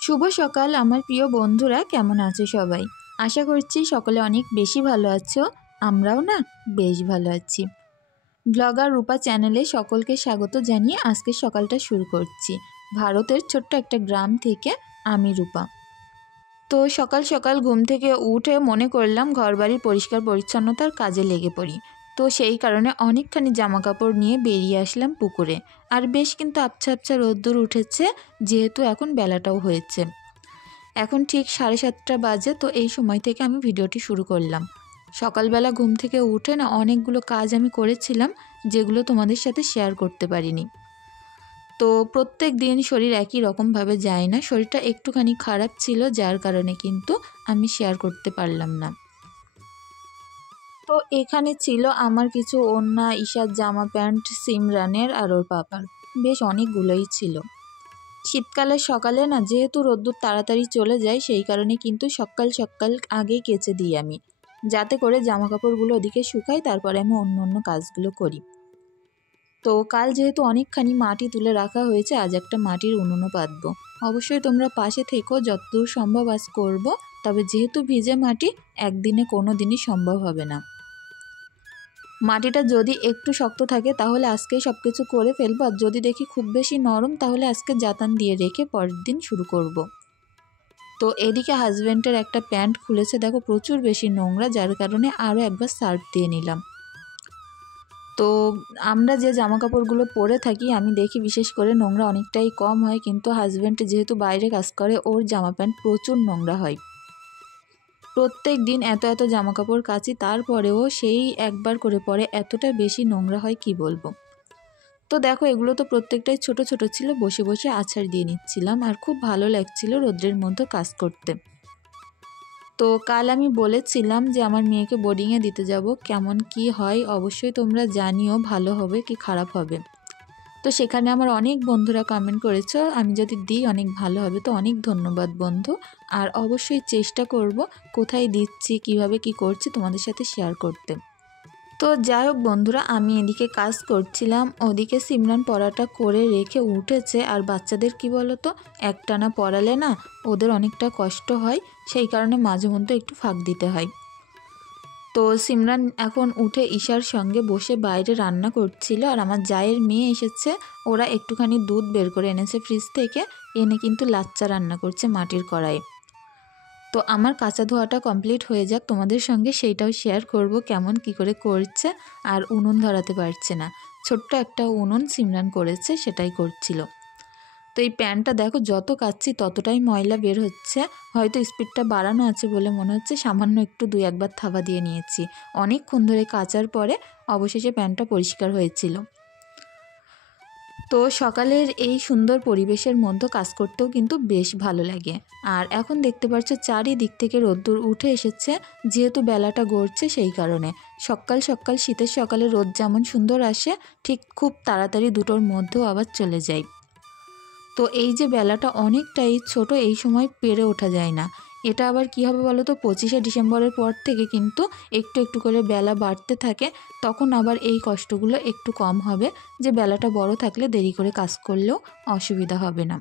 শুভ সকাল আমার প্রিয় বন্ধুরা, কেমন আছো সবাই? আশা করছি সকলে অনেক বেশি ভালো আছো। আমরাও না বেশ ভালো আছি। ব্লগার রূপা চ্যানেলে সকলকে স্বাগত জানিয়ে আজকের সকালটা শুরু করছি ভারতের ছোট্ট একটা গ্রাম থেকে। আমি রূপা। তো সকাল সকাল ঘুম থেকে উঠে মনে করলাম ঘরবাড়ির পরিষ্কার পরিচ্ছন্নতার কাজে লেগে পড়ি। তো সেই কারণে অনেকখানি জামা কাপড় নিয়ে বেরিয়ে আসলাম পুকুরে। আর বেশ কিন্তু আবছা আবছা রোদ্দুর উঠেছে, যেহেতু এখন বেলাটাও হয়েছে। এখন ঠিক 7:30 বাজে। তো এই সময় থেকে আমি ভিডিওটি শুরু করলাম। সকালবেলা ঘুম থেকে উঠে না অনেকগুলো কাজ আমি করেছিলাম, যেগুলো তোমাদের সাথে শেয়ার করতে পারিনি। তো প্রত্যেক দিন শরীর একই রকমভাবে যায় না, শরীরটা একটুখানি খারাপ ছিল, যার কারণে কিন্তু আমি শেয়ার করতে পারলাম না। তো এখানে ছিল আমার কিছু ওড়না, ঈশার জামা প্যান্ট, সিমরানের আর ওর পাপার, বেশ অনেকগুলোই ছিল। শীতকালের সকালে না যেহেতু রোদ্দুর তাড়াতাড়ি চলে যায়, সেই কারণে কিন্তু সকাল সকাল আগেই কেচে দিই আমি, যাতে করে জামা কাপড়গুলো ওদিকে শুকায়, তারপরে আমি অন্য অন্য কাজগুলো করি। তো কাল যেহেতু অনেকখানি মাটি তুলে রাখা হয়েছে, আজ একটা মাটির উনুনও পাতবো। অবশ্যই তোমরা পাশে থেকো, যতদূর সম্ভব আজ করব। তবে যেহেতু ভিজে মাটি, একদিনে কোনো দিনই সম্ভব হবে না। মাটিটা যদি একটু শক্ত থাকে তাহলে আজকেই সব কিছু করে ফেলবো, আর যদি দেখি খুব বেশি নরম তাহলে আজকে জাতান দিয়ে রেখে পরের দিন শুরু করব। তো এদিকে হাজব্যান্ডের একটা প্যান্ট খুলেছে, দেখো প্রচুর বেশি নোংরা, যার কারণে আরও একবার সার্ফ দিয়ে নিলাম। তো আমরা যে জামা কাপড়গুলো পরে থাকি, আমি দেখি বিশেষ করে নোংরা অনেকটাই কম হয়, কিন্তু হাজব্যান্ড যেহেতু বাইরে কাজ করে, ওর জামা প্যান্ট প্রচুর নোংরা হয়। প্রত্যেক দিন এত এত জামা কাপড় কাচি, তারপরেও সেই একবার করে পরে এতটা বেশি নোংরা হয় কি বলবো। তো দেখো এগুলো তো প্রত্যেকটাই ছোট ছোট ছিল, বসে বসে আছাড় দিয়ে নিচ্ছিলাম, আর খুব ভালো লাগছিল রোদ্রের মধ্যে কাজ করতে। তো কাল আমি বলেছিলাম যে আমার মেয়েকে বোর্ডিংয়ে দিতে যাব, কেমন কি হয় অবশ্যই তোমরা জানিও, ভালো হবে কি খারাপ হবে। তো সেখানে আমার অনেক বন্ধুরা কমেন্ট করেছো আমি যদি দিই অনেক ভালো হবে, তো অনেক ধন্যবাদ বন্ধু। আর অবশ্যই চেষ্টা করব কোথায় দিচ্ছি, কিভাবে কি করছি তোমাদের সাথে শেয়ার করতে। তো যাই হোক বন্ধুরা, আমি এদিকে কাজ করছিলাম, ওদিকে সিমরান পড়াটা করে রেখে উঠেছে। আর বাচ্চাদের কি বলো তো, একটানা পড়ালে না ওদের অনেকটা কষ্ট হয়, সেই কারণে মাঝে মধ্যে একটু ফাঁক দিতে হয়। তো সিমরান এখন উঠে ঈশার সঙ্গে বসে বাইরে রান্না করছিল, আর আমার জায়ের মেয়ে এসেছে, ওরা একটুখানি দুধ বের করে এনেছে ফ্রিজ থেকে, এনে কিন্তু লাচ্চা রান্না করছে মাটির কড়াইয়ে। তো আমার কাঁচা ধোয়াটা কমপ্লিট হয়ে যাক, তোমাদের সঙ্গে সেইটাও শেয়ার করব কেমন কি করে করছে। আর উনুন ধরাতে পারছে না, ছোট্ট একটা উনুন সিমরান করেছে, সেটাই করছিল। তো এই প্যানটা দেখো যত কাচ্ছি ততটাই ময়লা বের হচ্ছে, হয়তো স্পিডটা বাড়ানো আছে বলে মনে হচ্ছে, সামান্য একটু 2-1 বার থাবা দিয়ে নিয়েছি। অনেকক্ষণ ধরে কাচার পরে অবশেষে প্যানটা পরিষ্কার হয়েছিল। তো সকালের এই সুন্দর পরিবেশের মধ্যে কাজ করতেও কিন্তু বেশ ভালো লাগে। আর এখন দেখতে পাচ্ছ চারিদিক থেকে রোদ্দুর উঠে এসেছে, যেহেতু বেলাটা গড়ছে সেই কারণে। সকাল সকাল শীতের সকালে রোদ যেমন সুন্দর আসে, ঠিক খুব তাড়াতাড়ি দুটোর মধ্যেও আবার চলে যায়। তো এই যে বেলাটা অনেকটাই ছোট, এই সময় পেরে ওঠা যায় না। এটা আবার কী হবে বলো তো, 25শে ডিসেম্বরের পর থেকে কিন্তু একটু একটু করে বেলা বাড়তে থাকে, তখন আবার এই কষ্টগুলো একটু কম হবে, যে বেলাটা বড় থাকলে দেরি করে কাজ করলেও অসুবিধা হবে না।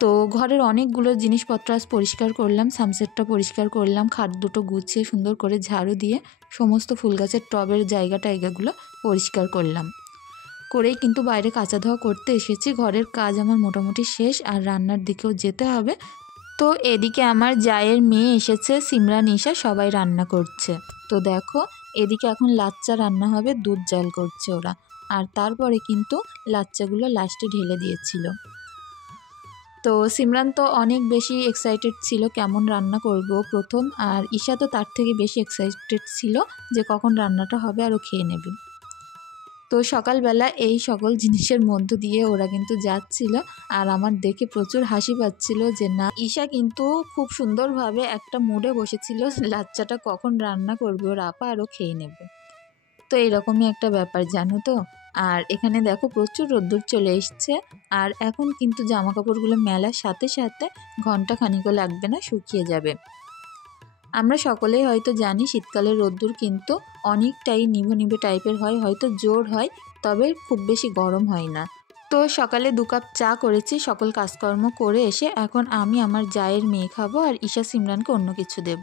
তো ঘরের অনেকগুলো জিনিসপত্র আজ পরিষ্কার করলাম, সানসেটটা পরিষ্কার করলাম, খাট দুটো গুছিয়ে সুন্দর করে ঝাড়ু দিয়ে সমস্ত ফুল গাছের টবের জায়গাগুলো পরিষ্কার করলাম। করেই কিন্তু বাইরে কাঁচা ধোয়া করতে এসেছি। ঘরের কাজ আমার মোটামুটি শেষ, আর রান্নার দিকেও যেতে হবে। তো এদিকে আমার জায়ের মেয়ে এসেছে, সিমরান, ঈশা সবাই রান্না করছে। তো দেখো এদিকে এখন লাচ্চা রান্না হবে, দুধ জাল করছে ওরা। আর তারপরে কিন্তু লাচ্চাগুলো লাস্টে ঢেলে দিয়েছিল। তো সিমরান তো অনেক বেশি এক্সাইটেড ছিল কেমন রান্না করব প্রথম, আর ঈশা তো তার থেকে বেশি এক্সাইটেড ছিল যে কখন রান্নাটা হবে আর ও খেয়ে নেবে। তো সকালবেলা এই সকল জিনিসের মধ্য দিয়ে ওরা কিন্তু যাচ্ছিল, আর আমার দেখে প্রচুর হাসি পাচ্ছিল যে না, ঈশা কিন্তু খুব সুন্দরভাবে একটা মুডে বসেছিল, লাচ্চাটা কখন রান্না করবে ওর আপা আরও খেয়ে নেবে। তো এরকমই একটা ব্যাপার জানো তো। আর এখানে দেখো প্রচুর রোদ্দুর চলে এসছে, আর এখন কিন্তু জামা কাপড়গুলো মেলার সাথে সাথে ঘন্টা খানিকও লাগবে না, শুকিয়ে যাবে। আমরা সকলেই হয়তো জানি শীতকালের রোদ্দুর কিন্তু অনেকটাই নিভে নিভে টাইপের হয়, হয়তো জোর হয়, তবে খুব বেশি গরম হয় না। তো সকালে 2 কাপ চা করেছি, সকল কাজকর্ম করে এসে এখন আমি আমার জায়ের মেয়ে খাবো আর ঈশা সিমরানকে অন্য কিছু দেব।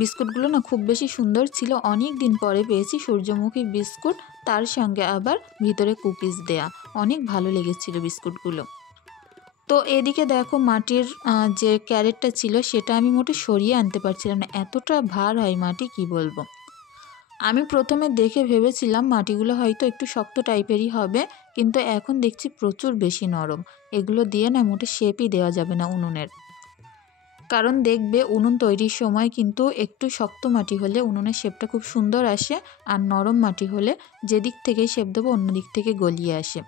বিস্কুটগুলো না খুব বেশি সুন্দর ছিল, অনেক দিন পরে পেয়েছি সূর্যমুখী বিস্কুট, তার সঙ্গে আবার ভিতরে কুকিজ দেয়া, অনেক ভালো লেগেছিল বিস্কুটগুলো। তো এদিকে দেখো মাটির যে ক্যারেটটা ছিল সেটা আমি মোটে সরিয়ে আনতে পারছিলাম না, এতটা ভার হয় মাটি কি বলবো। আমি প্রথমে দেখে ভেবেছিলাম মাটিগুলো হয়তো একটু শক্ত টাইপেরই হবে, কিন্তু এখন দেখছি প্রচুর বেশি নরম। এগুলো দিয়ে না মোটে শেপই দেওয়া যাবে না উনুনের, কারণ দেখবে উনুন তৈরির সময় কিন্তু একটু শক্ত মাটি হলে উনুনের শেপটা খুব সুন্দর আসে, আর নরম মাটি হলে যেদিক থেকেই শেপ দেবো অন্য দিক থেকে গলিয়ে আসে।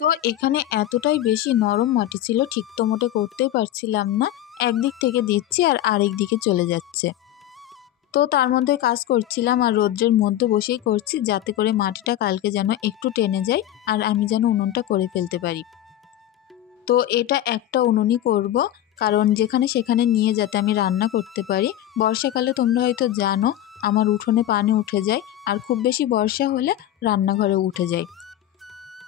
তো এখানে এতটাই বেশি নরম মাটি ছিল, ঠিক তো মোটে করতেই পারছিলাম না, একদিক থেকে দিচ্ছি আর আরেক দিকে চলে যাচ্ছে। তো তার মধ্যে কাজ করছিলাম আর রৌদ্রের মধ্যে বসেই করছি, যাতে করে মাটিটা কালকে যেন একটু টেনে যায় আর আমি যেন উনুনটা করে ফেলতে পারি। তো এটা একটা উনুনই করব, কারণ যেখানে সেখানে নিয়ে যাতে আমি রান্না করতে পারি। বর্ষাকালে তোমরা হয়তো জানো আমার উঠোনে পানি উঠে যায়, আর খুব বেশি বর্ষা হলে রান্নাঘরে উঠে যায়।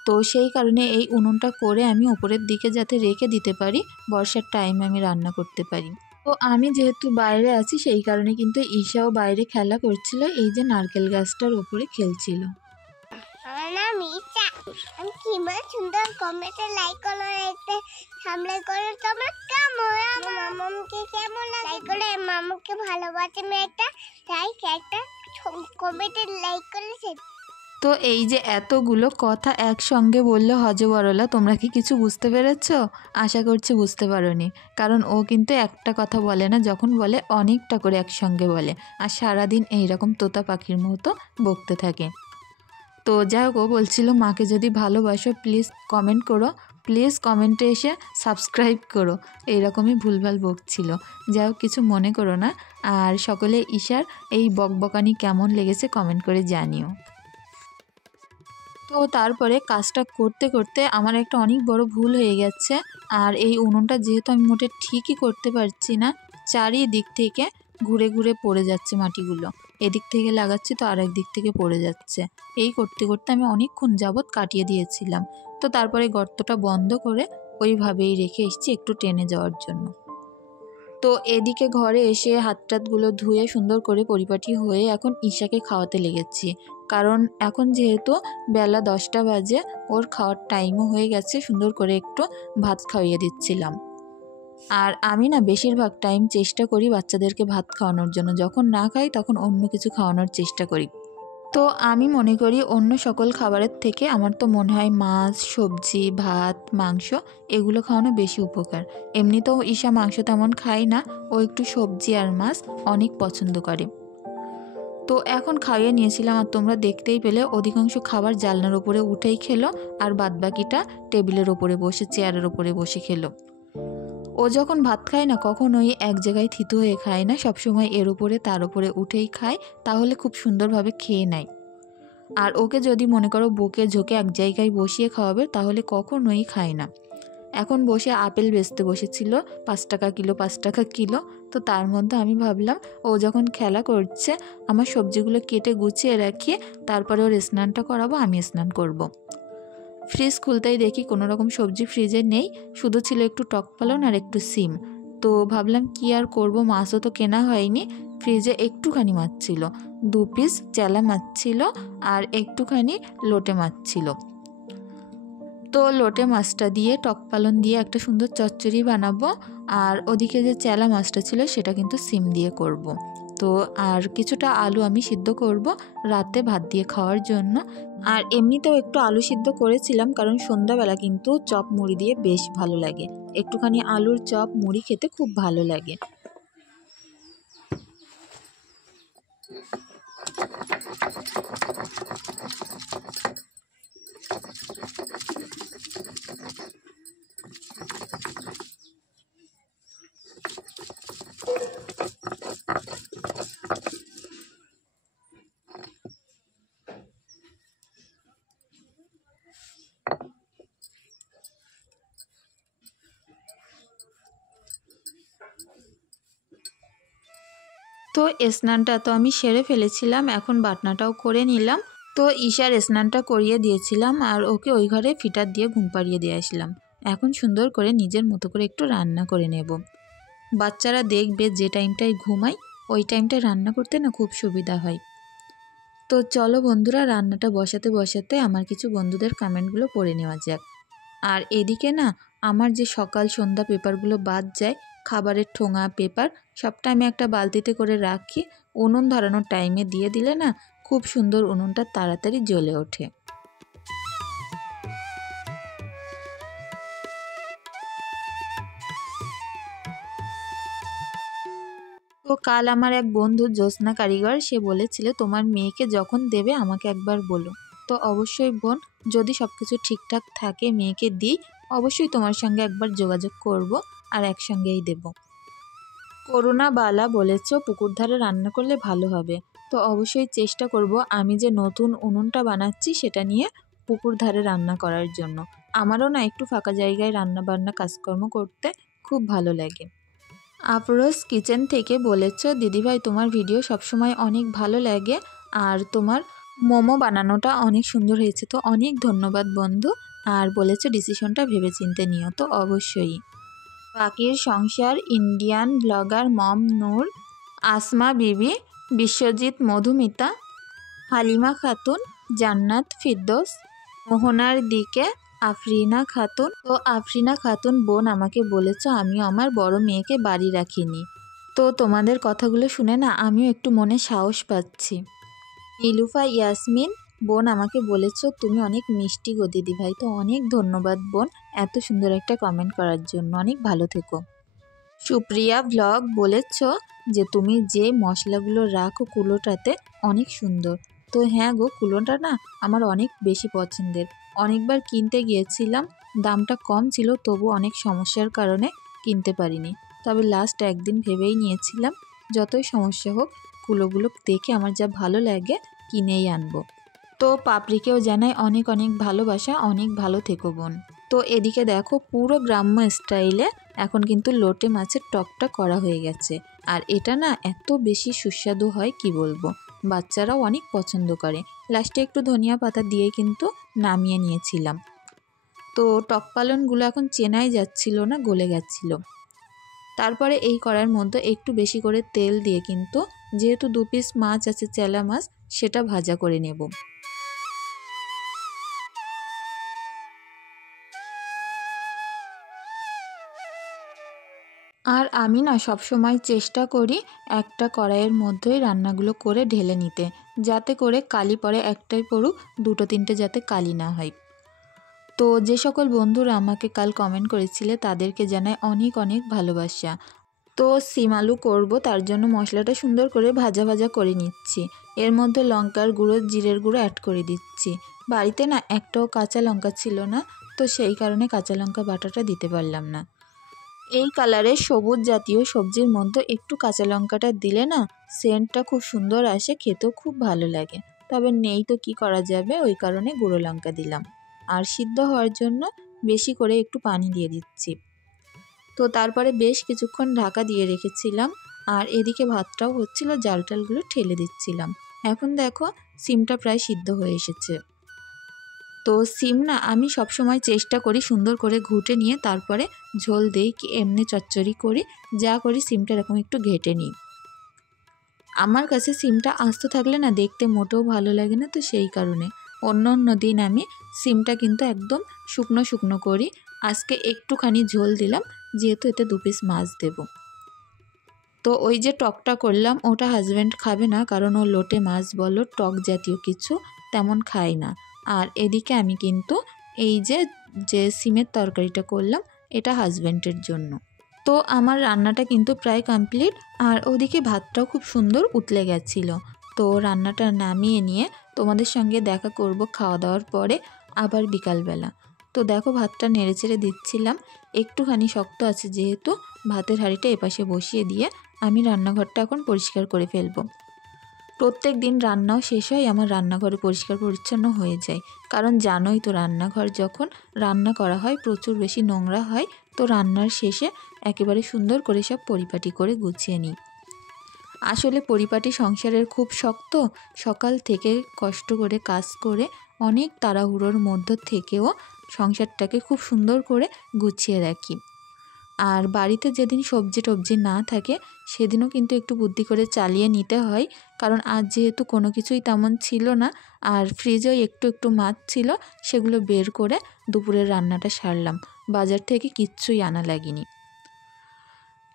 তো সেই কারণে এই উনুনটা করে আমি ওপরের দিকে যাতে রেখে দিতে পারি, বর্ষার টাইমে আমি রান্না করতে পারি। তো আমি যেহেতু বাইরে আছি সেই কারণে কিন্তু ঈশাও বাইরে খেলা করছিল, এই যে নারকেল গাছটার ওপরে খেলছিল। আমার নাম ঈশা। আমি কিমা সুন্দর কমেন্টে লাইক করো, একটা সামলাই করো তোমরা কেমন মামাকে কেমন লাইক করে মামাকে ভালোবাসে মেয়েটা, তাই একটা কমেন্টে লাইক করলে। তো এই যে এতগুলো কথা একসঙ্গে বললো হজবরলা, তোমরা কি কিছু বুঝতে পেরেছ? আশা করছি বুঝতে পারোনি, কারণ ও কিন্তু একটা কথা বলে না, যখন বলে অনেকটা করে একসঙ্গে বলে, আর সারাদিন এইরকম তোতা পাখির মতো বকতে থাকে। তো যাই হোক, ও বলছিল মাকে যদি ভালোবাসো প্লিজ কমেন্ট করো, প্লিজ কমেন্টে এসে সাবস্ক্রাইব করো, এইরকমই ভুলভাল বকছিল। যাই হোক, কিছু মনে করো না। আর সকলে ঈশার এই বকবকানি কেমন লেগেছে কমেন্ট করে জানিও। তো তারপরে কাজটা করতে করতে আমার একটা অনেক বড় ভুল হয়ে গেছে, আর এই উনুনটা যেহেতু আমি মোটে ঠিকই করতে পারছি না, চারিদিক থেকে ঘুরে ঘুরে পড়ে যাচ্ছে মাটিগুলো, এদিক থেকে লাগাচ্ছি তো আর একদিক থেকে পড়ে যাচ্ছে। এই করতে করতে আমি অনেকক্ষণ যাবৎ কাটিয়ে দিয়েছিলাম। তো তারপরে গর্তটা বন্ধ করে ওইভাবেই রেখে এসেছি একটু টেনে যাওয়ার জন্য। তো এদিকে ঘরে এসে হাত টাতগুলো ধুয়ে সুন্দর করে পরিপাটি হয়ে এখন ঈশাকে খাওয়াতে লেগেছি, কারণ এখন যেহেতু বেলা 10টা বাজে, ওর খাওয়ার টাইমও হয়ে গেছে, সুন্দর করে একটু ভাত খাইয়ে দিচ্ছিলাম। আর আমি না বেশিরভাগ টাইম চেষ্টা করি বাচ্চাদেরকে ভাত খাওয়ানোর জন্য, যখন না খাই তখন অন্য কিছু খাওয়ানোর চেষ্টা করি। তো আমি মনে করি অন্য সকল খাবারের থেকে আমার তো মনে হয় মাছ, সবজি, ভাত, মাংস এগুলো খাওয়ানো বেশি উপকার। এমনিতেও ঈশা মাংস তেমন খায় না, ও একটু সবজি আর মাছ অনেক পছন্দ করে। তো এখন খাইয়ে নিয়েছিলাম, আর তোমরা দেখতেই পেলে অধিকাংশ খাবার জানলার ওপরে উঠেই খেলো, আর বাদবাকিটা টেবিলের ওপরে বসে চেয়ারের ওপরে বসে খেলো। ও যখন ভাত খায় না কখনোই এক জায়গায় থিতু হয়ে খায় না, সবসময় এর উপরে তার উপরে উঠেই খায়, তাহলে খুব সুন্দরভাবে খেয়ে নেয়। আর ওকে যদি মনে করো বুকে ঝোঁকে এক জায়গায় বসিয়ে খাওয়াবে তাহলে কখনোই খায় না। এখন বসে আপেল বেচতে বসেছিল, 5 টাকা কিলো 5 টাকা কিলো। তো তার মধ্যে আমি ভাবলাম ও যখন খেলা করছে আমার সবজিগুলো কেটে গুছিয়ে রাখি, তারপরে ওর স্নানটা করাবো, আমি স্নান করব। ফ্রিজ খুলতেই দেখি কোনো রকম সবজি ফ্রিজে নেই, শুধু ছিল একটু টক পালং আর একটু সিম। তো ভাবলাম কি আর করব, মাছও তো কেনা হয়নি, ফ্রিজে একটুখানি মাছ ছিল, 2 পিস চেলা মাছ ছিল আর একটুখানি লোটে মাছ ছিল। তো লোটে মাছটা দিয়ে টক পালং দিয়ে একটা সুন্দর চচ্চড়ি বানাবো, আর ওদিকে যে চেলা মাছটা ছিল সেটা কিন্তু সিম দিয়ে করব। তো আর কিছুটা আলু আমি সিদ্ধ করব রাতে ভাত দিয়ে খাওয়ার জন্য। আর এমনিতেও একটু আলু সিদ্ধ করেছিলাম, কারণ সন্ধ্যাবেলা কিন্তু চপ মুড়ি দিয়ে বেশ ভালো লাগে, একটুখানি আলুর চপ মুড়ি খেতে খুব ভালো লাগে। তো স্নানটা তো আমি সেরে ফেলেছিলাম, এখন বাটনাটাও করে নিলাম। তো ঈশার স্নানটা করিয়ে দিয়েছিলাম আর ওকে ওই ঘরে ফিটার দিয়ে ঘুম পাড়িয়ে দিয়ে আসলাম। এখন সুন্দর করে নিজের মতো করে একটু রান্না করে নেব। বাচ্চারা দেখবে যে টাইমটায় ঘুমায় ওই টাইমটায় রান্না করতে না খুব সুবিধা হয়। তো চলো বন্ধুরা, রান্নাটা বসাতে বসাতে আমার কিছু বন্ধুদের কমেন্টগুলো পড়ে নেওয়া যাক। আর এদিকে না আমার যে সকাল সন্ধ্যা পেপারগুলো বাদ যায়, খাবারের ঠোঙা পেপার সবটা আমি একটা বালতিতে করে রাখি। উনুন ধরানোর টাইমে দিয়ে দিলে না খুব সুন্দর উনুনটা তাড়াতাড়ি জ্বলে ওঠে। তো কাল আমার এক বন্ধু জ্যোৎস্না কারিগর, সে বলেছিল তোমার মেয়েকে যখন দেবে আমাকে একবার বলো। তো অবশ্যই বোন, যদি সব কিছু ঠিকঠাক থাকে মেয়েকে দিই অবশ্যই তোমার সঙ্গে একবার যোগাযোগ করব আর একসঙ্গেই দেব। করুণা বালা বলেছ পুকুর ধারে রান্না করলে ভালো হবে। তো অবশ্যই চেষ্টা করব আমি যে নতুন উনুনটা বানাচ্ছি সেটা নিয়ে পুকুর ধারে রান্না করার জন্য। আমারও না একটু ফাঁকা জায়গায় রান্না বান্না কাজকর্ম করতে খুব ভালো লাগে। আফরোজ কিচেন থেকে বলেছ দিদিভাই তোমার ভিডিও সবসময় অনেক ভালো লাগে আর তোমার মোমো বানানোটা অনেক সুন্দর হয়েছে। তো অনেক ধন্যবাদ বন্ধু। আর বলেছো ডিসিশনটা ভেবেচিন্তে নিও। তো অবশ্যই। পাখির সংসার, ইন্ডিয়ান ব্লগার মম নূর, আসমা বিবি, বিশ্বজিৎ, মধুমিতা, হালিমা খাতুন, জান্নাত ফিরদৌস, মোহনার দিকে আফরিনা খাতুন। তো আফরিনা খাতুন বোন আমাকে বলেছ আমিও আমার বড় মেয়েকে বাড়ি রাখিনি। তো তোমাদের কথাগুলো শুনে না আমিও একটু মনে সাহস পাচ্ছি। নীলুফা ইয়াসমিন বোন আমাকে বলেছ তুমি অনেক মিষ্টি গো দিদিভাই। তো অনেক ধন্যবাদ বোন এত সুন্দর একটা কমেন্ট করার জন্য, অনেক ভালো থেকো। সুপ্রিয়া ব্লগ বলেছ যে তুমি যে মশলাগুলো রাখো কুলোটাতে অনেক সুন্দর। তো হ্যাঁ গো, কুলোটা না আমার অনেক বেশি পছন্দের। অনেকবার কিনতে গিয়েছিলাম, দামটা কম ছিল, তবু অনেক সমস্যার কারণে কিনতে পারিনি। তবে লাস্ট একদিন ভেবেই নিয়েছিলাম যতই সমস্যা হোক কুলোগুলো দেখে আমার যা ভালো লাগে কিনেই আনবো। তো পাপড়িকেও জানাই অনেক অনেক ভালোবাসা, অনেক ভালো থেকো বোন। তো এদিকে দেখো পুরো গ্রাম্য স্টাইলে এখন কিন্তু লোটে মাছের টকটা করা হয়ে গেছে। আর এটা না এত বেশি সুস্বাদু হয় কি বলবো, বাচ্চারাও অনেক পছন্দ করে। লাস্টে একটু ধনিয়া পাতা দিয়ে কিন্তু নামিয়ে নিয়েছিলাম। তো টক পালনগুলো এখন চেনাই যাচ্ছিল না, গলে যাচ্ছিল। তারপরে এই কড়াইয়ের মধ্যে একটু বেশি করে তেল দিয়ে কিন্তু যেহেতু 2 পিস মাছ আছে চেলা মাছ, সেটা ভাজা করে নেব। আর আমি না সবসময় চেষ্টা করি একটা কড়াইয়ের মধ্যেই রান্নাগুলো করে ঢেলে নিতে, যাতে করে কালি পরে একটাই পড়ুক, 2-3টে যাতে কালি না হয়। তো যে সকল বন্ধুরা আমাকে কাল কমেন্ট করেছিলে তাদেরকে জানাই অনেক অনেক ভালোবাসা। তো সিম আলু করবো, তার জন্য মশলাটা সুন্দর করে ভাজা ভাজা করে নিচ্ছি। এর মধ্যে লঙ্কার গুঁড়ো জিরের গুঁড়ো অ্যাড করে দিচ্ছি। বাড়িতে না একটাও কাঁচা লঙ্কা ছিল না, তো সেই কারণে কাঁচা লঙ্কা বাটাটা দিতে পারলাম না। এই কালারের সবুজ জাতীয় সবজির মধ্যে একটু কাঁচা লঙ্কাটা দিলে না সেন্টটা খুব সুন্দর আসে, খেতেও খুব ভালো লাগে। তবে নেই তো কি করা যাবে, ওই কারণে গুঁড়ো লঙ্কা দিলাম। আর সিদ্ধ হওয়ার জন্য বেশি করে একটু পানি দিয়ে দিচ্ছি। তো তারপরে বেশ কিছুক্ষণ ঢাকা দিয়ে রেখেছিলাম। আর এদিকে ভাতটাও হচ্ছিল, জাল টালগুলো ঠেলে দিচ্ছিলাম। এখন দেখো সিমটা প্রায় সিদ্ধ হয়ে এসেছে। তো সিম না আমি সবসময় চেষ্টা করি সুন্দর করে ঘুটে নিয়ে তারপরে ঝোল দিই, কি এমনি চচ্চড়ি করি যা করি সিমটা এরকম একটু ঘেটে নিই। আমার কাছে সিমটা আস্ত থাকলে না দেখতে মোটেও ভালো লাগে না, তো সেই কারণে অন্য দিন আমি সিমটা কিন্তু একদম শুকনো শুকনো করি। আজকে একটুখানি ঝোল দিলাম যেহেতু এতে 2 পিস মাছ দেব। তো ওই যে টকটা করলাম ওটা হাজব্যান্ড খাবে না, কারণ ও লোটে মাছ বলো টক জাতীয় কিছু তেমন খায় না। আর এদিকে আমি কিন্তু এই যে সিমের তরকারিটা করলাম এটা হাজব্যান্ডের জন্য। তো আমার রান্নাটা কিন্তু প্রায় কমপ্লিট। আর ওদিকে ভাতটাও খুব সুন্দর উতলে গেছিল। তো রান্নাটা নামিয়ে নিয়ে তোমাদের সঙ্গে দেখা করব খাওয়া দাওয়ার পরে আবার বিকালবেলা। তো দেখো ভাতটা নেড়েচেড়ে দিচ্ছিলাম, একটুখানি শক্ত আছে যেহেতু ভাতের হাঁড়িটা এপাশে বসিয়ে দিয়ে আমি রান্নাঘরটা এখন পরিষ্কার করে ফেলবো। প্রত্যেক দিন রান্নাও শেষ হয় আমার রান্নাঘরে পরিষ্কার পরিচ্ছন্ন হয়ে যায়, কারণ জানোই তো রান্নাঘর যখন রান্না করা হয় প্রচুর বেশি নোংরা হয়। তো রান্নার শেষে একেবারে সুন্দর করে সব পরিপাটি করে গুছিয়ে নিই। আসলে পরিপাটি সংসারের খুব শক্ত, সকাল থেকে কষ্ট করে কাজ করে অনেক তাড়াহুড়োর মধ্য থেকেও সংসারটাকে খুব সুন্দর করে গুছিয়ে রাখি। আর বাড়িতে যেদিন সবজি টবজি না থাকে সেদিনও কিন্তু একটু বুদ্ধি করে চালিয়ে নিতে হয়, কারণ আজ যেহেতু কোনো কিছুই তেমন ছিল না আর ফ্রিজেও একটু একটু মাছ ছিল, সেগুলো বের করে দুপুরের রান্নাটা সারলাম। বাজার থেকে কিচ্ছুই আনা লাগেনি।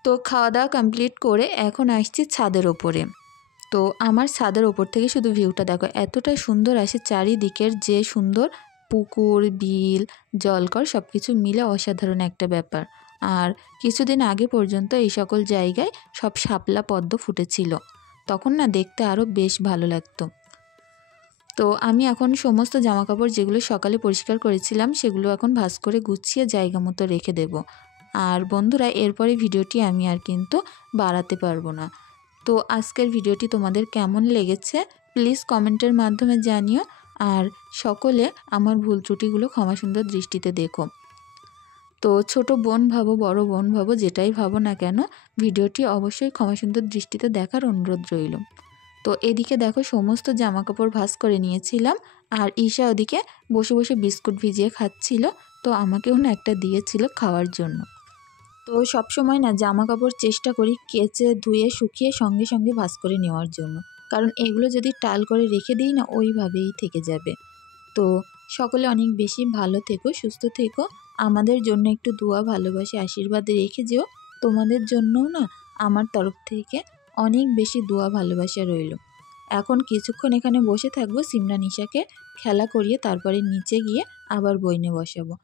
তো খাওয়া দাওয়া কমপ্লিট করে এখন আসছি ছাদের ওপরে। তো আমার ছাদের ওপর থেকে শুধু ভিউটা দেখো, এতটাই সুন্দর আসে চারিদিকের, যে সুন্দর পুকুর, বিল, জলকর সব কিছু মিলে অসাধারণ একটা ব্যাপার। আর কিছুদিন আগে পর্যন্ত এই সকল জায়গায় সব শাপলা পদ্ম ফুটেছিল, তখন না দেখতে আরও বেশ ভালো লাগতো। তো আমি এখন সমস্ত জামাকাপড় যেগুলো সকালে পরিষ্কার করেছিলাম সেগুলো এখন ভাঁজ করে গুছিয়ে জায়গা মতো রেখে দেব। আর বন্ধুরা, এরপরে ভিডিওটি আমি আর কিন্তু বাড়াতে পারবো না। তো আজকের ভিডিওটি তোমাদের কেমন লেগেছে প্লিজ কমেন্টের মাধ্যমে জানিও। আর সকলে আমার ভুল ত্রুটিগুলো ক্ষমা সুন্দর দৃষ্টিতে দেখো। তো ছোট বোন ভাবো, বড় বোন ভাবো, যেটাই ভাবো না কেন, ভিডিওটি অবশ্যই ক্ষমা সুন্দর দৃষ্টিতে দেখার অনুরোধ রইল। তো এদিকে দেখো সমস্ত জামাকাপড় ভাঁজ করে নিয়েছিলাম, আর ঈশা ওদিকে বসে বসে বিস্কুট ভিজিয়ে খাচ্ছিল। তো আমাকেও না একটা দিয়েছিল খাওয়ার জন্য। তো সবসময় না জামাকাপড় চেষ্টা করি কেচে ধুয়ে শুকিয়ে সঙ্গে সঙ্গে ভাঁজ করে নেওয়ার জন্য, কারণ এগুলো যদি টাল করে রেখে দিই না ওইভাবেই থেকে যাবে। তো সকলে অনেক বেশি ভালো থেকো, সুস্থ থেকো, আমাদের জন্য একটু দোয়া ভালোবাসা আশীর্বাদ রেখে যেও। তোমাদের জন্যও না আমার তরফ থেকে অনেক বেশি দোয়া ভালোবাসা রইল। এখন কিছুক্ষণ এখানে বসে থাকবো, সিমরান ঈশাকে খেলা করিয়ে তারপরে নিচে গিয়ে আবার বই নিয়ে বসাবো।